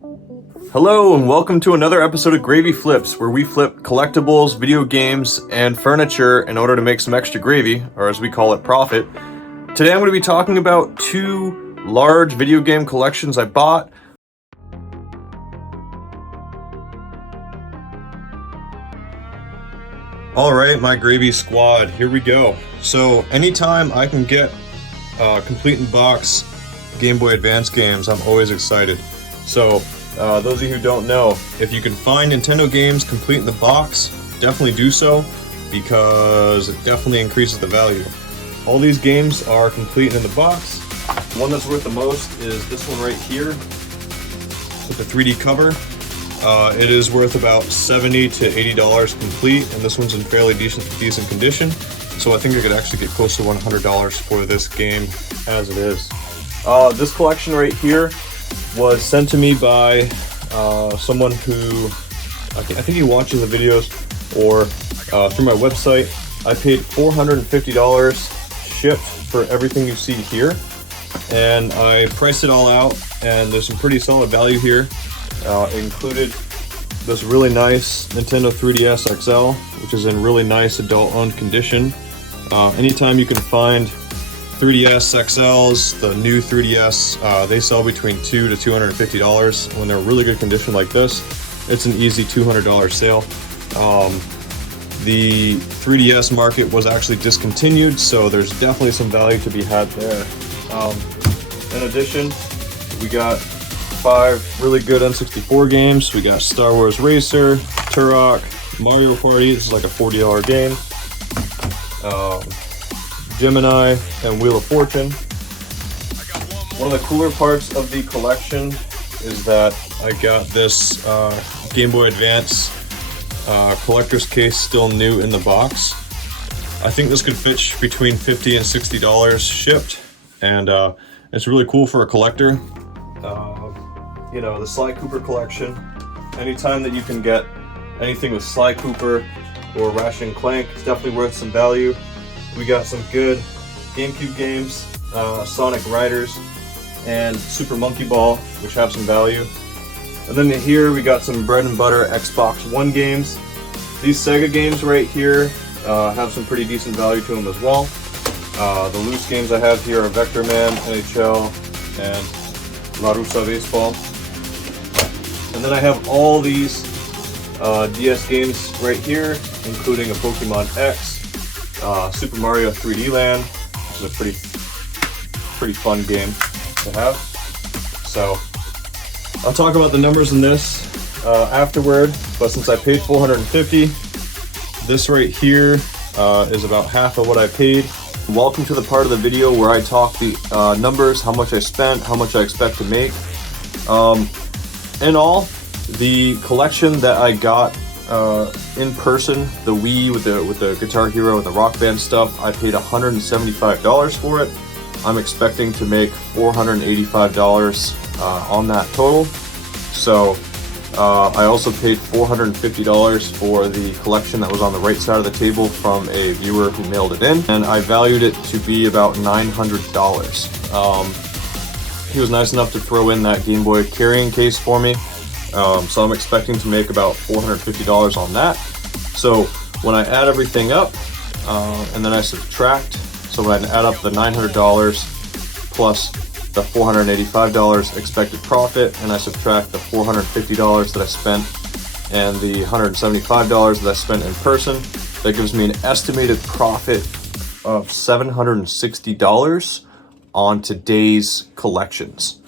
Hello and welcome to another episode of Gravy Flips, where we flip collectibles, video games, and furniture in order to make some extra gravy, or as we call it, profit. Today I'm going to be talking about two large video game collections I bought. Alright, my gravy squad, here we go. So anytime I can get complete in box Game Boy Advance games, I'm always excited. So those of you who don't know, if you can find Nintendo games complete in the box, definitely do so, because it definitely increases the value. All these games are complete in the box. The one that's worth the most is this one right here with the 3D cover. It is worth about $70 to $80 complete, and this one's in fairly decent condition. So I think I could actually get close to $100 for this game as it is. This collection right here was sent to me by someone who I think he watches the videos or through my website. I paid $450 shipped for everything you see here, and I priced it all out, and there's some pretty solid value here. Included this really nice Nintendo 3DS XL, which is in really nice adult-owned condition. Anytime you can find 3DS XLs, the new 3DS, they sell between $200 to $250 when they're in really good condition like this. It's an easy $200 sale. The 3DS market was actually discontinued, so there's definitely some value to be had there. In addition, we got 5 really good N64 games. We got Star Wars Racer, Turok, Mario Party, this is like a $40 game. Gemini, and Wheel of Fortune. One of the cooler parts of the collection is that I got this Game Boy Advance collector's case still new in the box. I think this could fit between $50 and $60 shipped, and it's really cool for a collector. You know, the Sly Cooper collection. Anytime that you can get anything with Sly Cooper or Ratchet and Clank, it's definitely worth some value. We got some good GameCube games, Sonic Riders, and Super Monkey Ball, which have some value. And then here we got some bread and butter Xbox One games. These Sega games right here have some pretty decent value to them as well. The loose games I have here are Vector Man, NHL, and La Russa Baseball. And then I have all these DS games right here, including a Pokemon X, Super Mario 3D Land, which is a pretty fun game to have. So I'll talk about the numbers in this afterward, but since I paid $450, this right here is about half of what I paid. Welcome to the part of the video where I talk the numbers, how much I spent, how much I expect to make. In all, the collection that I got in person, the Wii with the Guitar Hero and the Rock Band stuff, I paid $175 for it. I'm expecting to make $485 on that total. So I also paid $450 for the collection that was on the right side of the table from a viewer who mailed it in, and I valued it to be about $900. He was nice enough to throw in that Game Boy carrying case for me. So I'm expecting to make about $450 on that. So when I add everything up, and then I subtract, so when I add up the $900 plus the $485 expected profit, and I subtract the $450 that I spent and the $175 that I spent in person, that gives me an estimated profit of $760 on today's collections.